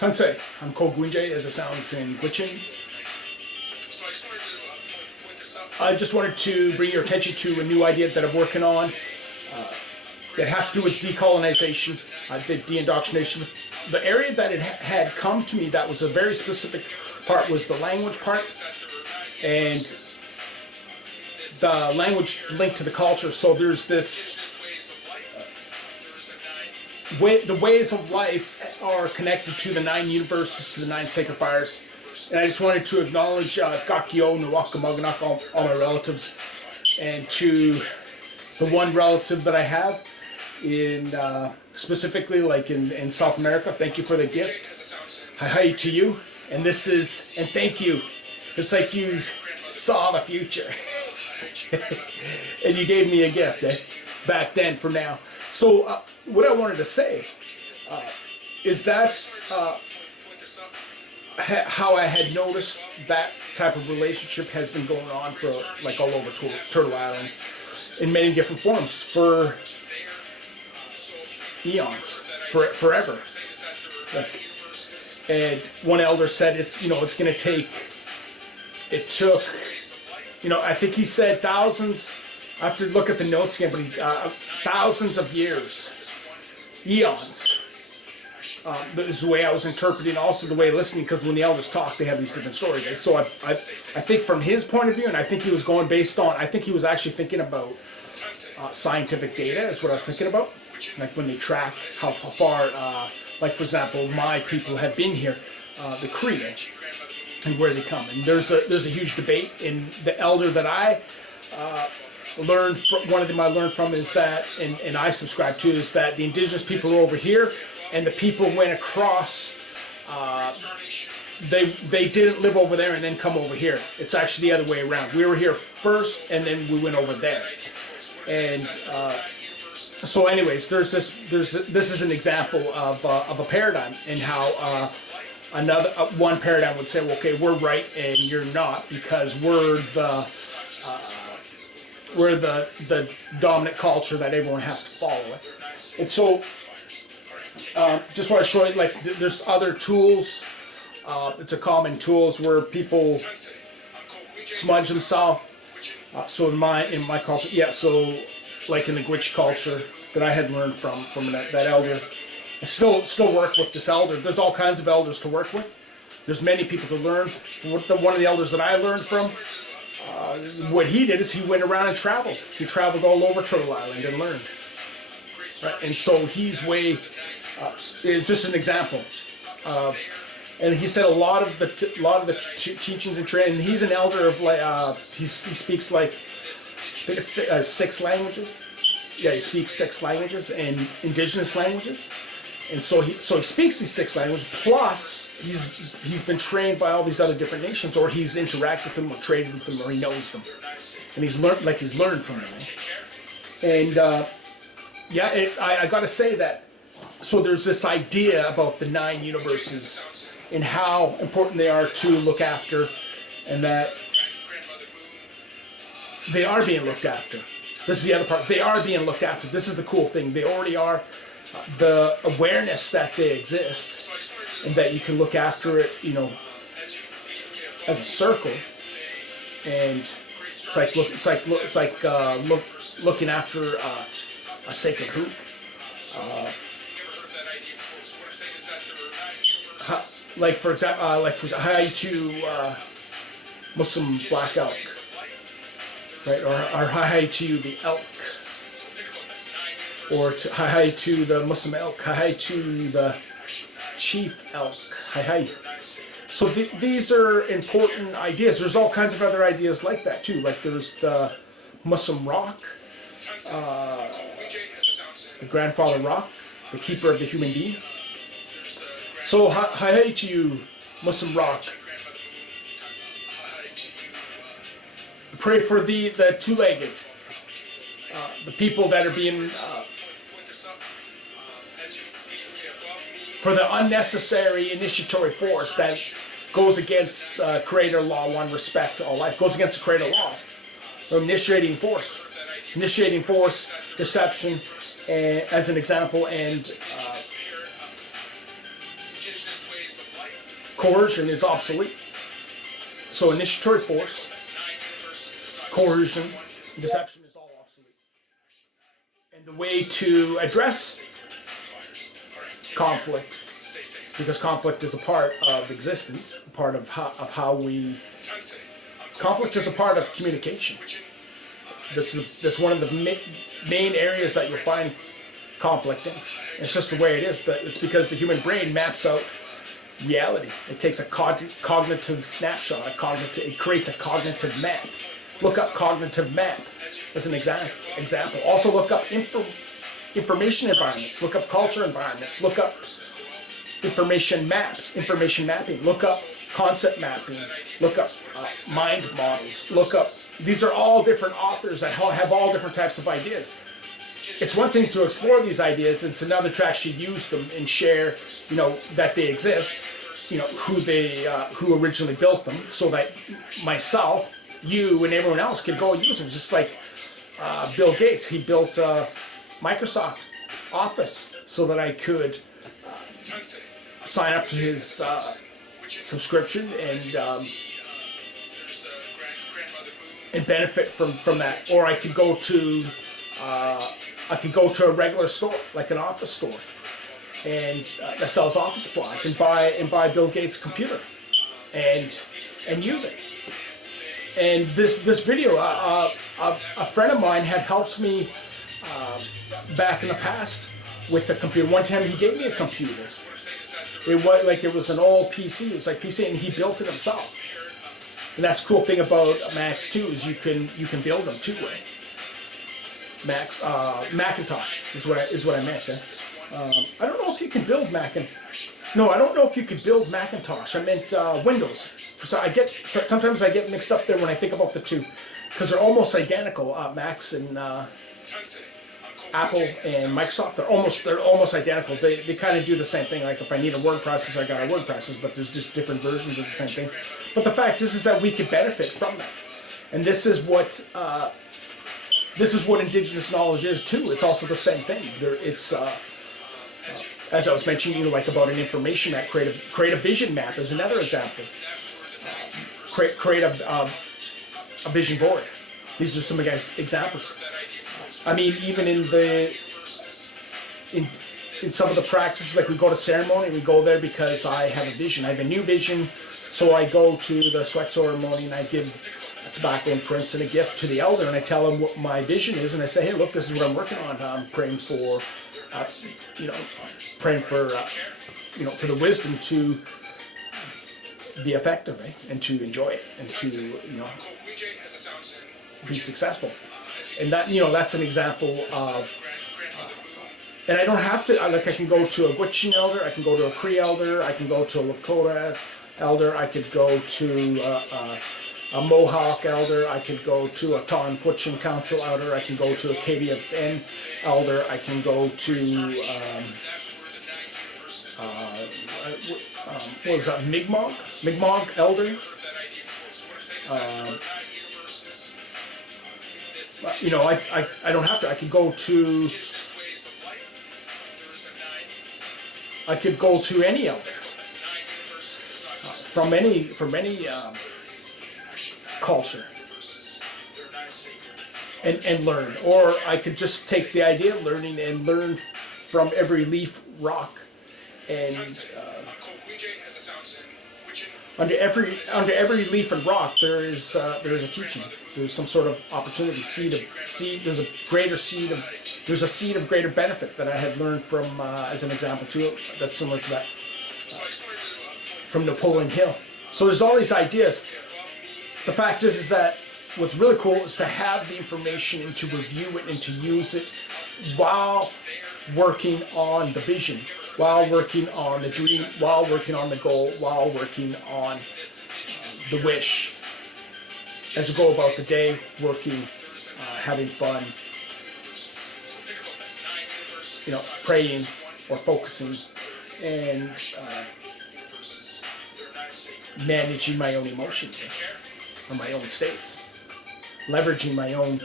Tansei, I'm Ko Gwinjay, as it sounds in Gwich'in. I just wanted to bring your attention to a new idea that I'm working on. It has to do with decolonization, the de-indoctrination. The area that it had come to me that was a very specific part was the language part, and the language linked to the culture. So there's this the ways of life are connected to the 9 universes, to the 9 sacred fires. And I just wanted to acknowledge Gakyo, Nuwaka, Maganak, all my relatives, and to the one relative that I have in specifically like in South America. Thank you for the gift. Hi to you. And this is, and thank you. It's like you saw the future. And you gave me a gift back then for now. So what I wanted to say is that's how I had noticed that type of relationship has been going on for like all over Turtle Island in many different forms for eons, forever. Like, and one elder said it's going to take. It took, I think he said thousands. I have to look at the notes again, but thousands of years, eons. This is the way I was interpreting, also the way listening, because when the elders talk, they have these different stories. So I think from his point of view, and I think he was going based on, I think he was actually thinking about scientific data is what I was thinking about. Like when they track how far, like for example, my people have been here, the Cree, and where they come. And there's a huge debate in the elder that I learned from, one of them I learned from is that, and I subscribe to, is that the indigenous people are over here, and the people went across. They didn't live over there and then come over here. It's actually the other way around. We were here first, and then we went over there. And so, anyways, this is an example of a paradigm, and how another one paradigm would say, well, okay, we're right and you're not, because we're the dominant culture that everyone has to follow it. And so just want to show you, like, there's other tools. It's a common tools where people smudge themselves. So in my culture, yeah, so like in the Gwitch culture that I had learned from that elder, I still work with this elder. There's all kinds of elders to work with. There's many people to learn. One of the elders that I learned from, what he did is he went around and traveled. He traveled all over Turtle Island and learned. Right? And so he's way, it's just an example. And he said a lot of the teachings and training. He's an elder of like he speaks like, I think it's 6 languages. Yeah, he speaks 6 languages and indigenous languages. And so he speaks these 6 languages, plus he's been trained by all these other different nations, or he's interacted with them, or traded with them, or he knows them, and he's learned from them. And I got to say that. So there's this idea about the 9 universes and how important they are to look after, and that they are being looked after. This is the other part. They are being looked after. This is the cool thing. They already are. The awareness that they exist, and that you can look after it, as a circle, and it's like looking after a sacred hoop. Like for example, hi to Muslim black elk, right? Or hi to the elk. Or hi to the Muslim elk, hi to the chief elk, hi. So these are important ideas. There's all kinds of other ideas like that too. Like there's the Muslim rock, the grandfather rock, the keeper of the human being. So hi to you, Muslim rock. Pray for the 2-legged, the people that are being. For the unnecessary initiatory force that goes against Creator Law 1, respect to all life, goes against the Creator laws. So initiating force, deception, as an example, and coercion is obsolete. So initiatory force, coercion, deception is all obsolete. And the way to address conflict, because conflict is a part of existence, a part of how we... Conflict is a part of communication. That's one of the main areas that you'll find conflict in. It's just the way it is, but it's because the human brain maps out reality. It takes a cognitive snapshot, it creates a cognitive map. Look up cognitive map as an example. Also look up information environments, look up culture environments, look up information maps, information mapping, look up concept mapping, look up mind models, look up, these are all different authors that have all different types of ideas. It's one thing to explore these ideas, it's another to actually use them and share, that they exist, who originally built them, so that myself, you, and everyone else can go and use them. Just like Bill Gates, he built Microsoft Office so that I could sign up to his subscription and benefit from that. Or I could go to a regular store, like an office store, and that sells office supplies, and buy Bill Gates' computer and use it. And this video, a friend of mine had helped me back in the past with the computer. One time he gave me a computer. It was an old PC. It was like PC, and he built it himself. And that's the cool thing about Macs too, is you can build them two-way. Macintosh is what I meant. I don't know if you can build No, I don't know if you could build Macintosh. I meant Windows. So sometimes I get mixed up there when I think about the two, because they're almost identical. Macs and Apple and Microsoft, they're almost identical. They kind of do the same thing. Like if I need a word processor, I got a word processor, but there's just different versions of the same thing. But the fact is that we could benefit from that, and this is what indigenous knowledge is too. It's also the same thing. It's as I was mentioning, like about an information map, create a vision map is another example. Create a vision board. These are some examples. I mean, even in some of the practices, like we go to ceremony, we go there because I have a vision. I have a new vision, so I go to the sweat ceremony and I give a tobacco and prints and a gift to the elder, and I tell him what my vision is, and I say, hey, look, this is what I'm working on. I'm praying for, for the wisdom to be effective, and to enjoy it, and to, be successful. And that, that's an example of, and I don't have to, I can go to a Gwich'in elder, I can go to a Cree elder, I can go to a Lakota elder, I could go to a Mohawk elder, I could go to a Tonquitchin council elder, I can go to a KDFN elder, I can go to, what was that, Mi'kmaq elder. I don't have to. I could go to any elder from any culture and learn, or I could just take the idea of learning and learn from every leaf, rock, and under every leaf and rock there is a teaching. There's some sort of opportunity, there's a seed of greater benefit that I had learned from, as an example too, that's similar to that, from Napoleon Hill. So there's all these ideas. The fact is that what's really cool is to have the information and to review it and to use it while working on the vision, while working on the dream, while working on the goal, while working on the wish. As you go about the day, working, having fun, praying or focusing, and managing my own emotions or my own states, leveraging my own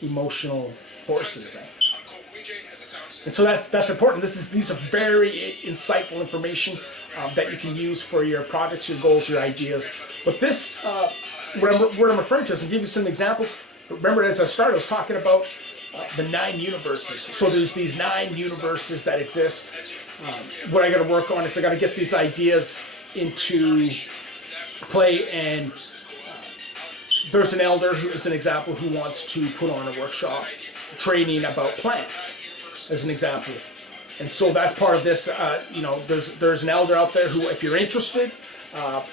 emotional forces. And so that's important. These are very insightful information. that you can use for your projects, your goals, your ideas. But this, what I'm referring to is, I'll give you some examples. Remember, as I started, I was talking about the 9 universes. So there's these 9 universes that exist. What I got to work on is I got to get these ideas into play, and there's an elder, who is an example, who wants to put on a workshop training about plants, as an example. And so that's part of this. There's an elder out there who, if you're interested,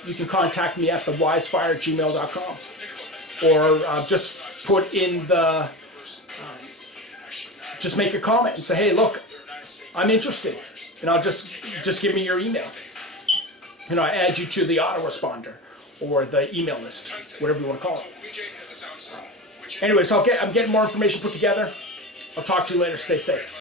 you can contact me at thewisefire@gmail.com, or just put in the, just make a comment and say, hey, look, I'm interested, and I'll just give me your email, and I add you to the autoresponder or the email list, whatever you want to call it. Anyways, I'm getting more information put together. I'll talk to you later. Stay safe.